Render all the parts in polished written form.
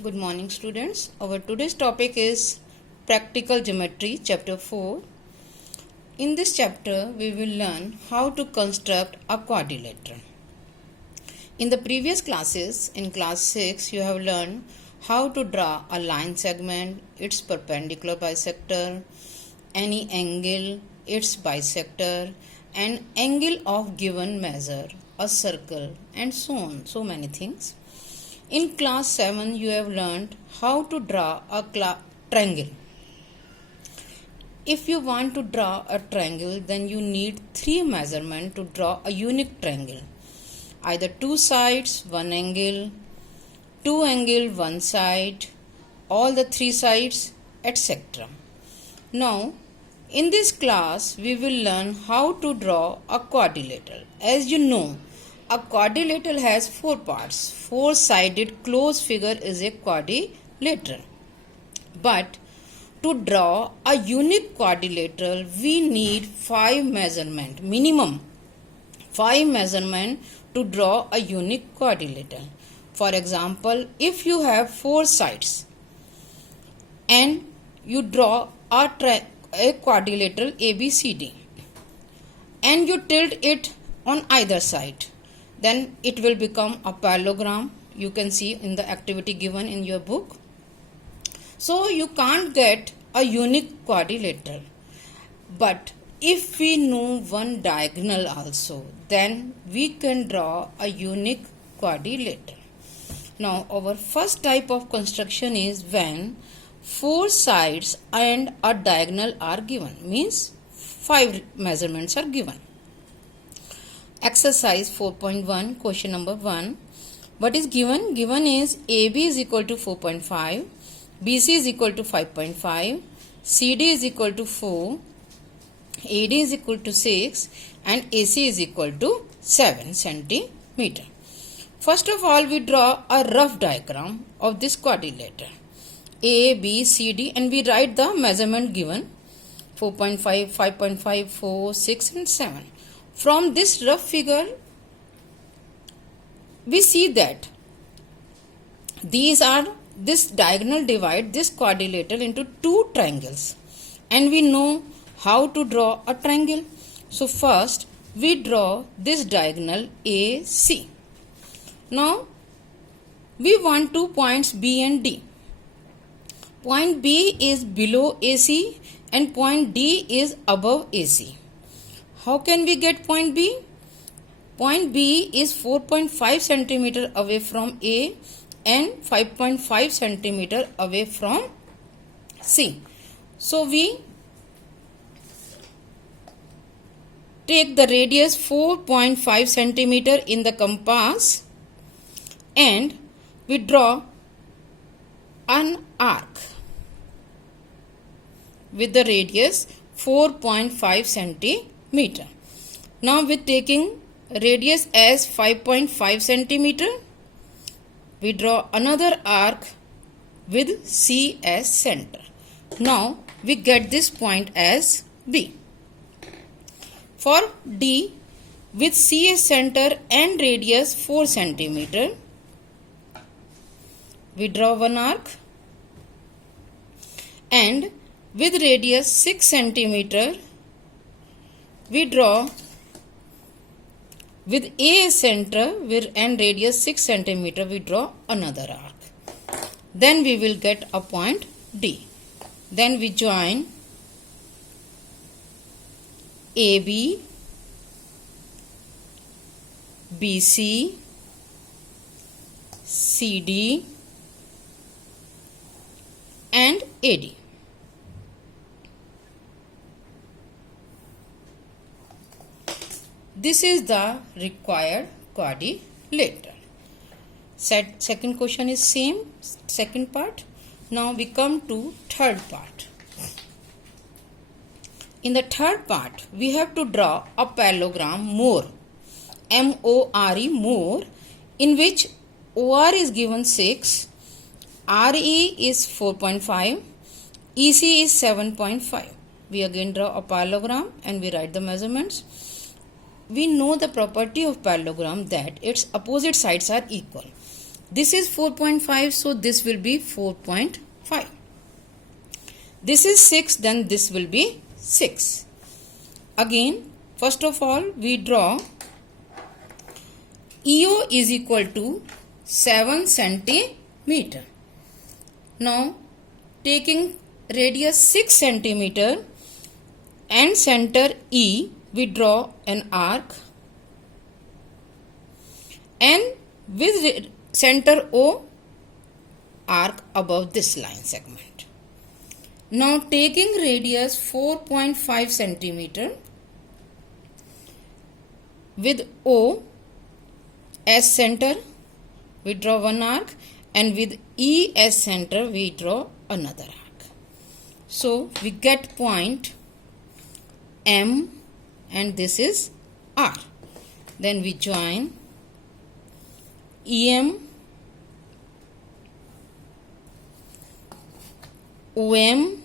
Good morning, students. Our today's topic is Practical Geometry, Chapter 4. In this chapter, we will learn how to construct a quadrilateral. In the previous classes, in class 6, you have learned how to draw a line segment, its perpendicular bisector, any angle, its bisector, and angle of given measure, a circle, and so on, so many things. In class 7, you have learned how to draw a triangle. If you want to draw a triangle, then you need 3 measurements to draw a unique triangle. Either 2 sides, 1 angle, 2 angle, 1 side, all the 3 sides, etc. Now, in this class, we will learn how to draw a quadrilateral. As you know, a quadrilateral has 4 parts. 4-sided closed figure is a quadrilateral. But to draw a unique quadrilateral, we need 5 measurements, minimum 5 measurements to draw a unique quadrilateral. For example, if you have 4 sides and you draw a quadrilateral ABCD and you tilt it on either side, then it will become a parallelogram. You can see in the activity given in your book. So you can't get a unique quadrilateral. But if we know one diagonal also, then we can draw a unique quadrilateral. Now our first type of construction is when 4 sides and a diagonal are given, means 5 measurements are given. Exercise 4.1, question number 1. What is given? Given is AB is equal to 4.5, BC is equal to 5.5, CD is equal to 4, AD is equal to 6 and AC is equal to 7 centimeter. First of all, we draw a rough diagram of this quadrilateral. A, B, C, D, and we write the measurement given 4.5, 5.5, 4, 6 and 7. From this rough figure, we see that this diagonal divide this quadrilateral into 2 triangles, and we know how to draw a triangle. So first we draw this diagonal AC. Now we want 2 points B and D. Point B is below AC and point D is above AC. How can we get point B? Point B is 4.5 centimeter away from A and 5.5 centimeter away from C. So we take the radius 4.5 centimeter in the compass and we draw an arc with the radius 4.5 centimeter. Now with taking radius as 5.5 centimeter, we draw another arc with C as center. Now we get this point as B. For D, with C as center and radius 4 centimeter, we draw one arc, and with radius 6 centimeter, we draw with A center and radius 6 centimeter, we draw another arc. Then we will get a point D. Then we join AB, BC, CD and AD. This is the required quadrilateral. Second question is same, second part. Now we come to third part. In the third part, we have to draw a parallelogram more, M-O-R-E, more, in which OR is given 6, RE is 4.5, EC is 7.5. We again draw a parallelogram and we write the measurements. We know the property of parallelogram that its opposite sides are equal. This is 4.5, so this will be 4.5. This is 6, then this will be 6. Again, first of all, we draw EO is equal to 7 centimeter. Now, taking radius 6 centimeter and center E, we draw an arc, and with center O, arc above this line segment. Now, taking radius 4.5 centimeter with O as center, we draw one arc, and with E as center, we draw another arc. So, we get point M, and this is R. Then we join EM, OM,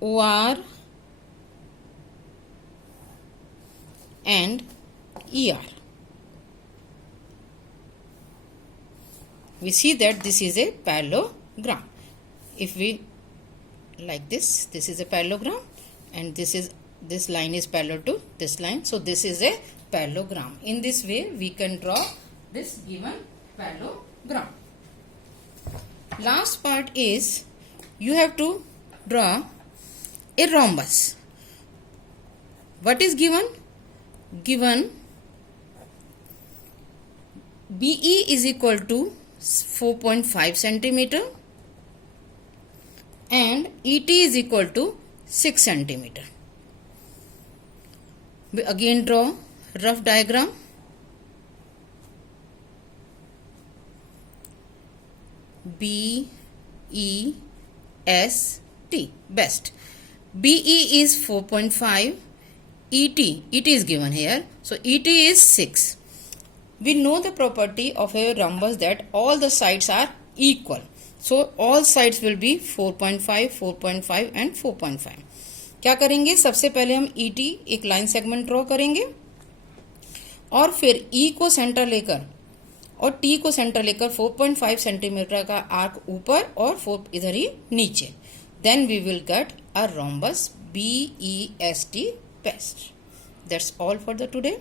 OR, and ER. We see that this is a parallelogram. If we like this is a parallelogram, and this line is parallel to this line, so this is a parallelogram. In this way, we can draw this given parallelogram. Last part is you have to draw a rhombus. What is given? Given BE is equal to 4.5 centimeter and ET is equal to 6 centimeter. We again draw rough diagram. B, E, S, T. Best. BE is 4.5. ET is given here. So ET is 6. We know the property of a rhombus that all the sides are equal. So all sides will be 4.5, 4.5 and 4.5. क्या करेंगे? सबसे पहले हम ET एक line segment draw करेंगे और फिर E को सेंटर लेकर और T को सेंटर लेकर 4.5 सेंटीमीटर का आर्क ऊपर और 4 इधर ही नीचे. Then we will get a rhombus BEST best. That's all for the today.